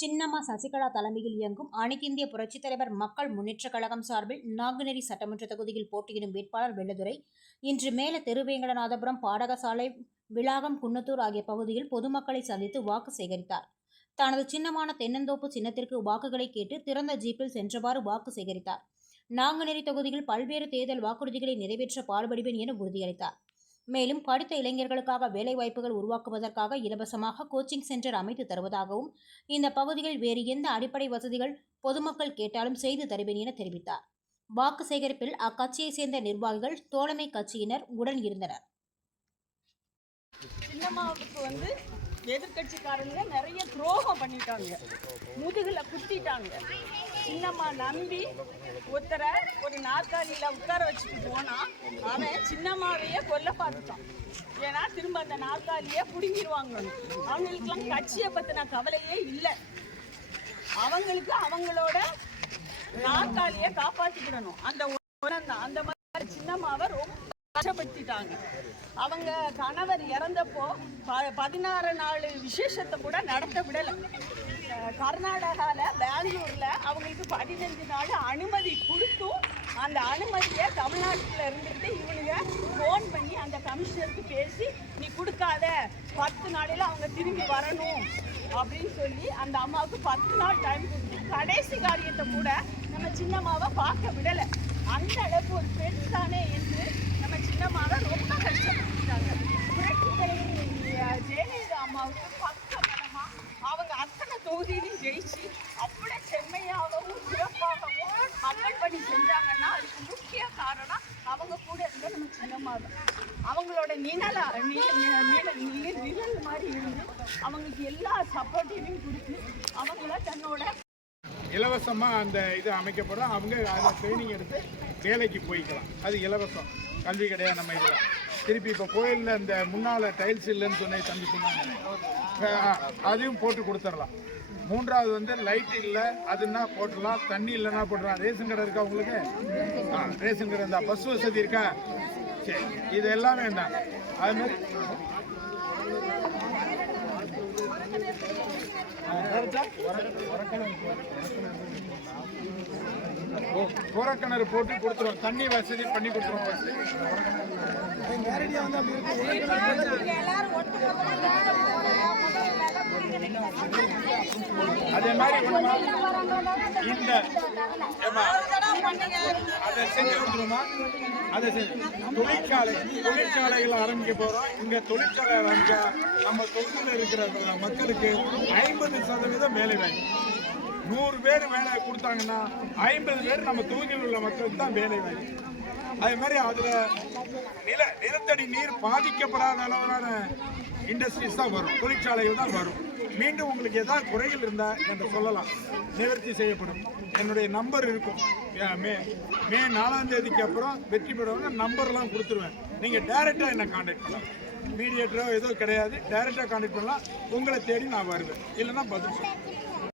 சின்னம்மா சசிகலா தலைமையில் இயங்கும் அனைத்திந்திய புரட்சித் தலைவர் மக்கள் முன்னேற்றக் கழகம் சார்பில் நாங்குநேரி சட்டமன்ற தொகுதியில் போட்டியிடும் வேட்பாளர் வெள்ளதுரை இன்று மேல திருவேங்கடநாதபுரம் பாடகசாலை விளாகம் குன்னத்தூர் ஆகிய பகுதியில் பொதுமக்களை சந்தித்து வாக்கு சேகரித்தார். தனது சின்னமான தென்னந்தோப்பு சின்னத்திற்கு வாக்குகளை கேட்டு திறந்த ஜீப்பில் சென்றவாறு வாக்கு சேகரித்தார். நாங்குநேரி தொகுதியில் பல்வேறு தேர்தல் வாக்குறுதிகளை நிறைவேற்ற பாடுபடுவேன் என உறுதியளித்தார். மேலும் படித்த இளைஞர்களுக்காக வேலைவாய்ப்புகள் உருவாக்குவதற்காக இலவசமாக கோச்சிங் சென்டர் அமைத்து தருவதாகவும் இந்த பகுதியில் வேறு எந்த அடிப்படை வசதிகள் பொதுமக்கள் கேட்டாலும் செய்து தருவேன் என தெரிவித்தார். வாக்கு சேகரிப்பில் அக்கட்சியை சேர்ந்த நிர்வாகிகள், தோழமை கட்சியினர் உடன் இருந்தனர். சின்னம்மாவுக்கு எதிர்கட்சிக்காரங்க நிறைய துரோகம் பண்ணிட்டாங்க, முதுகுல குத்திட்டாங்க. சின்னம்மா நம்பி ஒருத்தரை ஒரு நாற்காலியில் உட்கார வச்சுட்டு போனா அவன் சின்னம்மாவையே கொல்ல பார்த்துட்டான். ஏன்னா திரும்ப அந்த நாற்காலியை பிடுங்கிடுவாங்க. அவங்களுக்கெல்லாம் கட்சியை பற்றின கவலையே இல்லை. அவங்களுக்கு அவங்களோட நாற்காலியை காப்பாற்றிக்கிடணும். அந்த மாதிரி சின்னம்மாவை ரொம்ப கஷ்டப்படுத்திட்டாங்க. அவங்க கணவர் இறந்தப்போ 16 நாள் விசேஷத்தை கூட நடத்த விடலை. கர்நாடகாவில் பெங்களூரில் அவங்களுக்கு 15 நாள் அனுமதி கொடுத்தும் அந்த அனுமதியை தமிழ்நாட்டில் இருந்துட்டு இவனுங்க ஃபோன் பண்ணி அந்த கமிஷனருக்கு பேசி நீ கொடுக்காத, 10 நாளில் அவங்க திரும்பி வரணும் அப்படின்னு சொல்லி அந்த அம்மாவுக்கு 10 நாள் டைம் கொடுத்து கடைசி காரியத்தை கூட நம்ம சின்னம்மாவை பார்க்க விடலை. அந்த அளவுக்கு ஒரு பெண் தானே என்று நம்ம சின்னம்மாவை ரொம்ப கஷ்டப்படுத்திட்டாங்க. புரட்சி தலைவர் ஜெயலலிதா அம்மாவுக்கு பக்கபலமாக அவங்க அத்தனை தொகுதியிலையும் ஜெயிச்சு அப்படியே செம்மையாகவும் சிறப்பாகவும் மக்கள் பணி செஞ்சாங்கன்னா அதுக்கு முக்கிய காரணம் அவங்க கூட இருந்த நம்ம சின்னம்மா தான். அவங்களோட நிழல் மாதிரி இருந்து அவங்களுக்கு எல்லா சப்போர்ட்டையும் கொடுத்து அவங்கள தன்னோட இலவசமாக அந்த இது அமைக்கப்படும். அவங்க அதில் ட்ரைனிங் எடுத்து வேலைக்கு போய்க்கலாம். அது இலவசம், கல்வி கிடையாது. நம்ம இதில் திருப்பி இப்போ கோயிலில் இந்த முன்னால் டைல்ஸ் இல்லைன்னு தம்பி சொன்னாங்க, அதையும் போட்டு கொடுத்துடலாம். மூன்றாவது லைட் இல்லை, அதுன்னா போட்டுடலாம். தண்ணி இல்லைன்னா போட்டுடலாம். ரேஷன் கடை இருக்கா உங்களுக்கு? ரேஷன் கடை இருந்தால் பஸ் வசதி இருக்கா? சரி, இது எல்லாமே தான். அதுமாதிரி புறக்கிணறு போட்டு கொடுத்துருவோம். தண்ணி வசதி பண்ணி கொடுத்துருவோம். அதே மாதிரி இந்த அதை செஞ்சு கொடுத்துருமா? அதை செஞ்சு தொழிற்சாலைகள் ஆரம்பிக்க போறோம். இங்க தொழிற்சாலை ஆரம்பிச்சா நம்ம தொகுதியில் இருக்கிற மக்களுக்கு 50% வேலை வாய்ப்பு. 100 பேர் வேலை கொடுத்தாங்கன்னா 50 பேர் நம்ம தொகுதியில் உள்ள மக்களுக்கு தான் வேலை வாய்ப்பு. அதே மாதிரி அதில் நிலத்தடி நீர் பாதிக்கப்படாத அளவிலான இண்டஸ்ட்ரீஸ் தான் வரும், தொழிற்சாலைகள் தான் வரும். மீண்டும் உங்களுக்கு ஏதாவது குறைகள் இருந்தால் என்று சொல்லலாம், நிவர்த்தி செய்யப்படும். என்னுடைய நம்பர் இருக்கும். மே 4ஆம் தேதிக்கு அப்புறம் வெற்றி பெறவங்க நம்பர்லாம் கொடுத்துருவேன். நீங்கள் டைரெக்டாக என்னை கான்டாக்ட் பண்ணலாம். மீடியேட்டரோ ஏதோ கிடையாது, டைரெக்டாக கான்டாக்ட் பண்ணலாம். உங்களை தேடி நான் வருவேன், இல்லைன்னா பதில் சொல்லுவேன்.